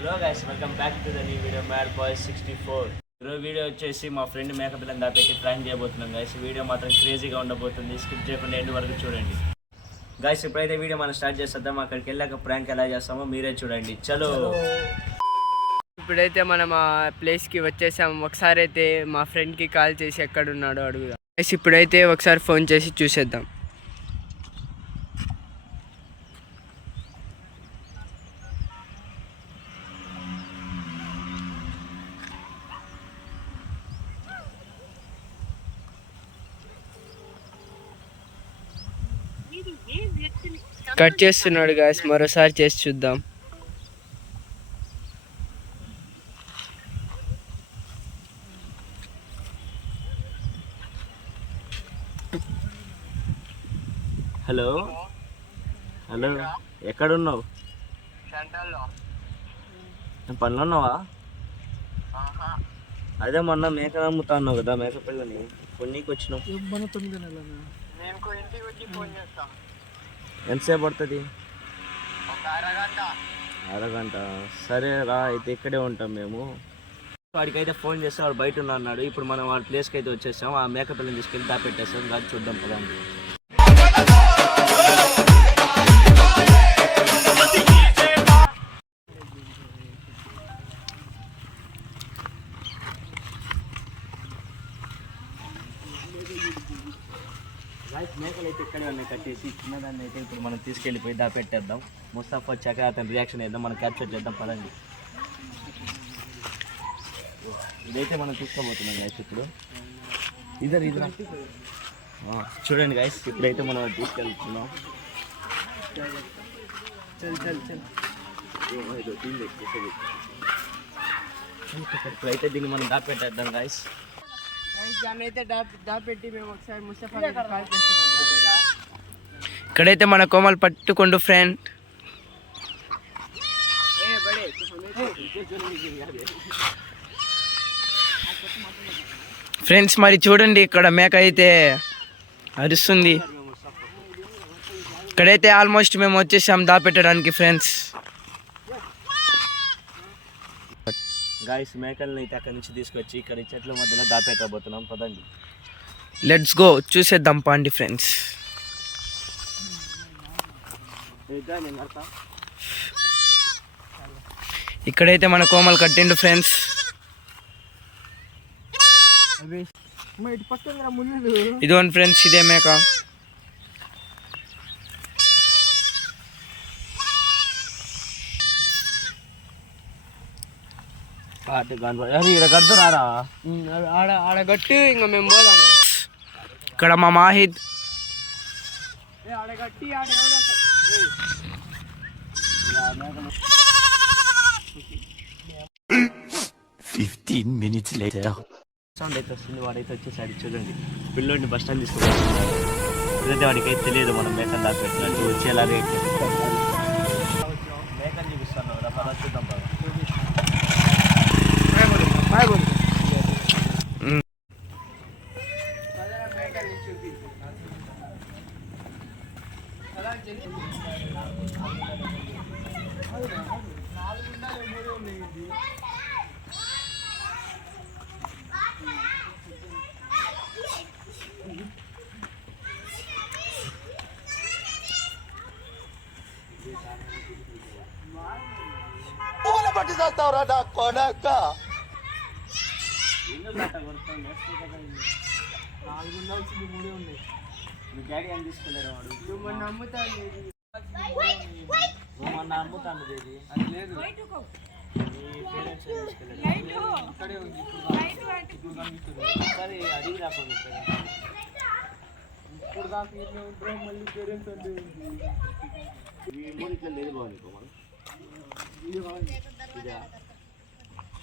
Hello guys, welcome back to the new video mad boys 64. ఈరోజు video వచ్చేసి మా friend makeup పిల్లని దాపెట్టి prank చేయబోతున్నాం గైస్. వీడియో మాత్రం క్రేజీగా ఉండబోతుంది, స్కిప్ చేయకుండా ఎండ్ వరకు చూడండి గైస్. ఇప్పుడైతే వీడియో మనం స్టార్ట్ చేస్తాం. అక్కడికి వెళ్ళాక ప్రాంక్ ఎలా చేస్తామో మీరే చూడండి. చలో. ఇప్పుడైతే మనం ఆ ప్లేస్కి వచ్చేసాం. ఒకసారి అయితే మా ఫ్రెండ్కి కాల్ చేసి ఎక్కడున్నాడో అడుగుదాం గైస్. ఇప్పుడైతే ఒకసారి ఫోన్ చేసి చూసేద్దాం. కట్ చేస్తున్నాడు గాయస్, మరోసారి చేసి చూద్దాం. హలో హలో, ఎక్కడున్నావు? పనిలో ఉన్నావా? అదే మొన్న మేక అమ్ముతా అన్నావు కదా, మేక పిల్లని కొన్నికి వచ్చినావు. ఎంతసేపు పడుతుంది? అరగంట. సరే రా, అయితే ఇక్కడే ఉంటాం మేము. వాడికైతే ఫోన్ చేస్తే వాడు బయట ఉన్నా అన్నాడు. ఇప్పుడు మనం వాడి ప్లేస్కి అయితే వచ్చేసాం. ఆ మేకప్ పిల్లని తీసుకెళ్ళి దాపెట్టేస్తాం. దాన్ని చూద్దాం పదండి. మేకలు అయితే ఇక్కడే ఉన్నాయి కట్టేసి. చిన్నదాన్ని అయితే ఇప్పుడు మనం తీసుకెళ్ళిపోయి దాపెట్టేద్దాం. ముస్తాఫా వచ్చాక అతని రియాక్షన్ వేద్దాం, మనం క్యాప్చర్ చేద్దాం పదండి. ఇదైతే మనం తీసుకోబోతున్నాం గైస్. ఇప్పుడు ఇద్దరు చూడండి గైస్, ఇప్పుడైతే మనం తీసుకెళ్తున్నాం. ఇప్పుడైతే దీన్ని మనం దాపెట్టేద్దాం గైస్. ఇక్కడైతే మన కోమల్ పట్టుకుండు ఫ్రెండ్. ఫ్రెండ్స్ మరి చూడండి, ఇక్కడ మేక అయితే అరుస్తుంది. ఇక్కడైతే ఆల్మోస్ట్ మేము వచ్చేసాం దాపెట్టడానికి ఫ్రెండ్స్. గాయస్, మేకల్ని అయితే అక్కడి నుంచి తీసుకొచ్చి ఇక్కడ చెట్ల మధ్యలో దాపెట్టబోతున్నాం పదండి. లెట్స్ గో, చూసేద్దాం పాండి ఫ్రెండ్స్. ఇక్కడైతే మన కోమల్ కట్టిండు ఫ్రెండ్స్. ఇదిగోండి ఫ్రెండ్స్, ఇదే మేక. ఆడగట్టు ఇంకా మేము పోదాం. ఇక్కడ మా మాహిద్. 15 minutes later. సౌండ్ అయితే వస్తుంది. వాడైతే వచ్చేసాడు చూడండి. పిల్లోడిని బస్ స్టాండ్ తీసుకుపోతుంది. వాడికి అయితే తెలియదు మనం మేకలు దాపెట్టినట్టు. వచ్చేలా రేట్ మేకలు చూపిస్తాను కదా, పద చూద్దాం. పట్టి చేస్తావురా నా కొనక్క. మీ డాడీ ఏం తీసుకెళ్ళారు? వాడు మొన్న అమ్ముతాను అది లేదు. మీ పేరెంట్స్ ఏం తీసుకెళ్ళారు? ఇక్కడే ఉంది. ఒకసారి అడిగి రాకపోతే ఇప్పుడు దాకా ఇట్లా ఉంటారు. మళ్ళీ పేరెంట్స్ అంటే ఈ మూడిట్లో లేదు బాగుంది. మనం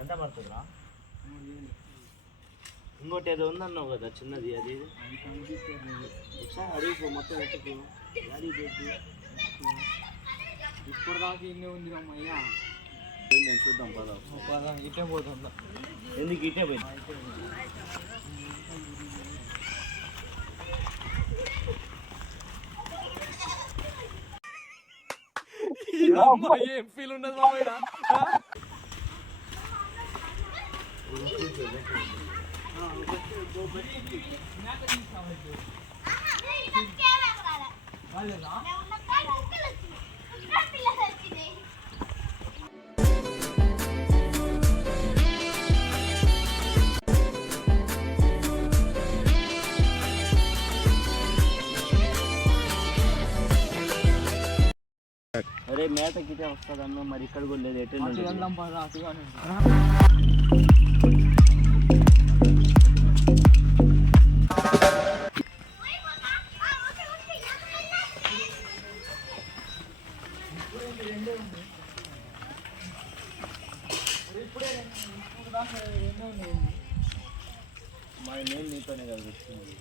ఎంత పడుతుందిరా? ఇంకోటి ఏదో ఉందన్నావు కదా చిన్నది, అది ఒకసారి అడిగిపో. మొత్తం ఎట్టుకు డాడీ పెట్టి ఇప్పుడు దాకా ఇన్నే ఉంది అమ్మయ్యా. నేను చూద్దాం పద. ఇటే పోతుందా? ఎందుకు ఇటే పోయింది? ఏం ఫీల్ ఉండదు. అరే మేతకి ఇటే వస్తుందన్న, మరి ఇక్కడ కూడా లేదు. ఎటు మా నేను నీతోనే కదా వచ్చింది.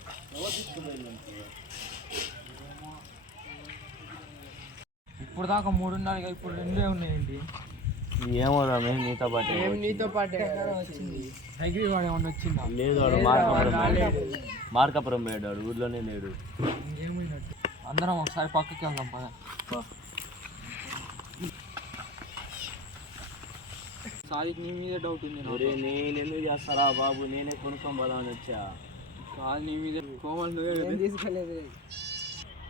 ఇప్పుడు దాకా 3 ఉండాలి, ఇప్పుడు 2 ఉన్నాయండి. ఏమో మేము నీతో పాటు నీతో పాటే వచ్చింది. హైగ్రీ వాడు ఏమన్నా వచ్చిందా? లేదు, వాడు మార్కాపురం పోయాడు, వాడు ఊర్లోనే లేడు. ఏమైనట్టు అందరం ఒకసారి పక్కకి వెళ్దాం పద. సాదికి నీ మీద డౌట్ ఉంది. నేను ఎందుకు చేస్తారా బాబు, నేనే కొనుక్కొని పోదామని వచ్చా. కాదు నీ మీద తీసుకోలేదు.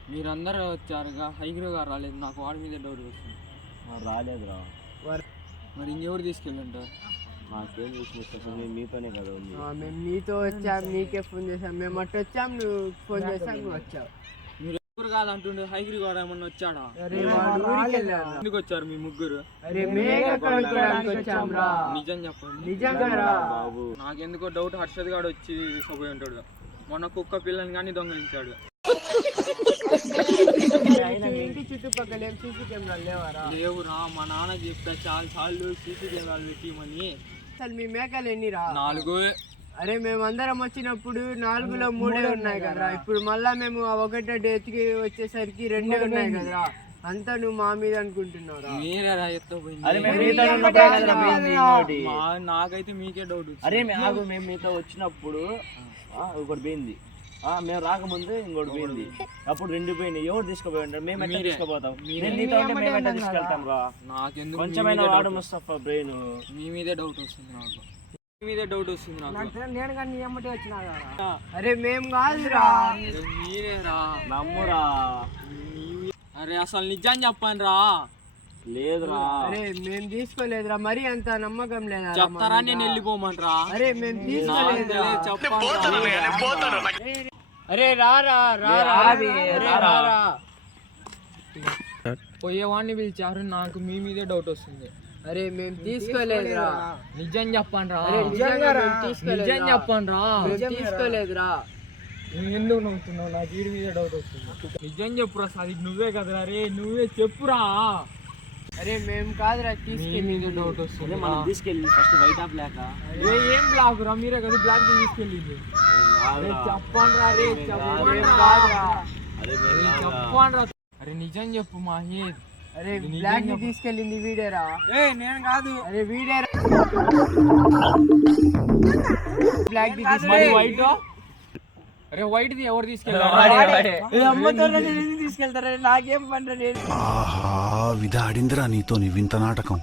మీరందరూ వచ్చారుగా, హైగ్రీ గారు రాలేదు. నాకు వాడి మీద డౌట్ వస్తుంది. రాలేదురా. మరి ఇంకెవరు తీసుకెళ్ళంటారు? నాకేం చూసి మేము మీతోనే కదా ఉంది. మేము మీతో వచ్చాం, నీకే ఫోన్ చేసాం. మేము అటు వచ్చాం, నువ్వు ఫోన్ చేసాం, నువ్వు వచ్చావు. మీరు ఎవరు కాదంటుండే, హైగ్రీ గారు ఏమన్నా వచ్చాడా? ఎందుకు వచ్చారు మీ ముగ్గురు? నిజం చెప్పండి. నిజంగా బాబు నాకెందుకో డౌట్, హర్షద్ గారు వచ్చి తీసుకుపోయి ఉంటాడు. మొన్న కుక్క పిల్లని కానీ దొంగలించాడు. ఇంటి చుట్టుపక్కల ఏం సీసీ కెమెరాలు లేవారా? లేవురా, మా నాన్న చెప్తా చాలా సార్లు సీసీ కెమెరాలు పెట్టిమని. అసలు మీ మేకలు ఎన్నిరా? 4. అరే మేము అందరం వచ్చినప్పుడు 4లో 3 ఉన్నాయి కదా. ఇప్పుడు మళ్ళా మేము ఒకటో డేట్కి వచ్చేసరికి 2 ఉన్నాయి కదా. అంతా నువ్వు మా మీద అనుకుంటున్నారా? మీరేరా ఎత్తపోయింది. నాకైతే మీకే డౌట్. అరే మేము మీతో వచ్చినప్పుడు ఒకటి పోయింది, మేము రాకముందు ఇంకోటి పోయింది. అప్పుడు 2 పోయినాయి. ఎవరు తీసుకుపోయి మేము ఎట్లా తీసుకుపోతాం? మేము ఎట్లా తీసుకెళ్తాం రా? నాకెందుకు కొంచెమైనా వాడు ముస్తఫా బ్రెయిన్. మీ మీదే డౌట్ వస్తుంది నాకు. మీ మీదే డౌట్ వస్తుంది నాకు. నేను కానీ ఎమ్మటే వచ్చినా. అరే మేము కాదురా, మీరేరా. నమ్మురా. అరే అసలు నిజం చెప్పండి రా. లేదురా. అరే మేము తీసుకోలేదురా. మరి అంత నమ్మకం లేదా? చెప్తారా? నేను వెళ్ళిపోమంటారా? అరే మేము తీసుకోలేదు. చెప్పండి. అరే రారా రారా. పోయేవాడిని పిలిచారు, నాకు మీ మీదే డౌట్ వస్తుంది. అరే మేము తీసుకోలేదురా. నిజం చెప్పండి రా. నిజం చెప్పండి రా. తీసుకోలేదురా. ఎందుకు నవ్వుతున్నావు? నాకు వీడి మీద డౌట్ వస్తుంది. నిజం చెప్పురా సాదిక్, నువ్వే కదరా. రే నువ్వే చెప్పురా. అరే మేము కాదురా, తీసుకెళ్ళి డౌట్ వస్తుంది. మనం తీసుకెళ్ళి ఫస్ట్ వైట్ ఆఫ్ బ్లాక్. ఏం బ్లాక్ రా? మీరే కదా బ్లాక్ తీసుకెళ్ళింది. చెప్పండి రా. రే చెప్పండి రా. అరే నిజం చెప్పు మాహిద్. అరే బ్లాక్ తీసుకెళ్ళింది వీడేరా. నేను కాదు. అరే వీడేరా. Black white. అరే వైట్ ది ఎవరు తీసుకెళ్ళారు? తీసుకెళ్తారా? నాకేం పండ్రా. విధాడిందిరా నీతో నీ వింత నాటకం.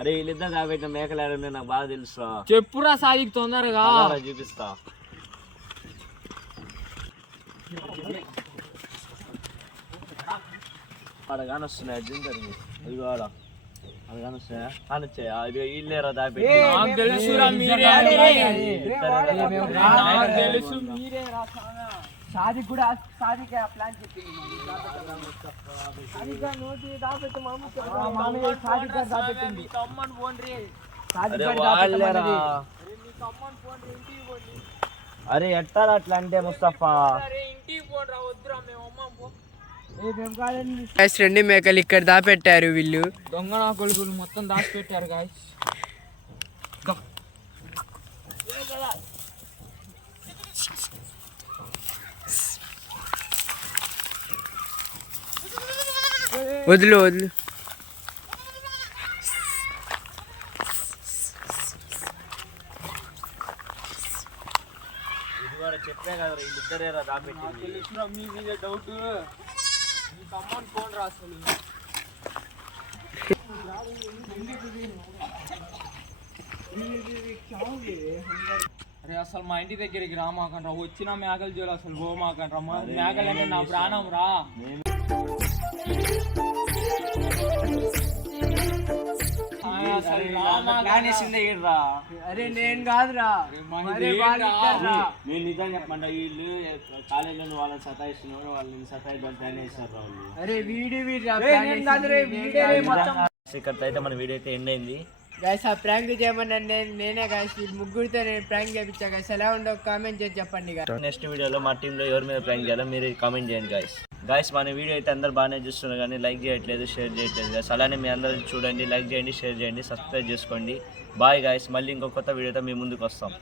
అరే వీళ్ళిద్దరు కాబట్టిన మేకలు నాకు బాగా తెలుసు. చెప్పురా సాదిక్ తొందరగా. చూపిస్తా. ఆడ కానొస్తున్నాయి జింకని. ఇదిగో ఆడ అది కానొస్తున్నాయా? కానొచ్చాయా? ఇది వీళ్ళేరా దాపి. తెలుసు మీరే. సాది కూడా సాదికి ప్లాన్ చెప్పింది. అరే ఎట్టా అట్లా అంటే ముస్తఫా? 2 మేకలు ఇక్కడ దాపెట్టారు వీళ్ళు. దొంగ నా కొడుకులు మొత్తం దాచిపెట్టారు గాయస్. వదులు. చెప్పే కదా వీళ్ళిద్దరే రా దాపెట్టింది. తెలుసురా మీ మీద డౌట్. మీకు అమ్మని ఫోన్ రా అసలు. అరే అసలు మా ఇంటి దగ్గరికి రామాకండ్రా, వచ్చిన మేకలు చూడాలి అసలు పోమాకండ్రా. మేకలు అంటే నా ప్రాణం రా. ప్లాన్ వేసిందే ఈడ్రా. అరే నేను కాదురా, అరే వాళ్ళిద్దరురా. నేను నిజం చెప్పమంటా, వీళ్ళు కాలేజీలో వాళ్ళని సతాయిస్తున్నారు, వాళ్ళని సతాయిద్దాం ప్లాన్ వేస్తారు వాళ్ళు. అరే వీడి వీడిరా ఇక్కడితో అయితే మన వీడియో అయితే ఎండ్ అయింది. గైస్ ఆ ప్రాంక్ చేయమన్నా నేనే గైస్, ఈ ముగ్గురితో నేను ప్రాంక్ చేయించా గైస్. ఎలా ఉండో కామెంట్ చేసి చెప్పండి guys. నెక్స్ట్ వీడియోలో మా టీంలో ఎవరి మీద ప్రాంక్ చేయాలో మీరు కామెంట్ చేయండి గాయస్. మన వీడియో అయితే అందరు బాగానే చూస్తున్నారు కానీ లైక్ చేయట్లేదు, షేర్ చేయట్లేదు గాయస్. అలానే మీ అందరూ చూడండి, లైక్ చేయండి, షేర్ చేయండి, సబ్స్క్రైబ్ చేసుకోండి. బాయ్ గాయస్, మళ్ళీ ఇంకో కొత్త వీడియోతో మీ ముందుకు వస్తాం.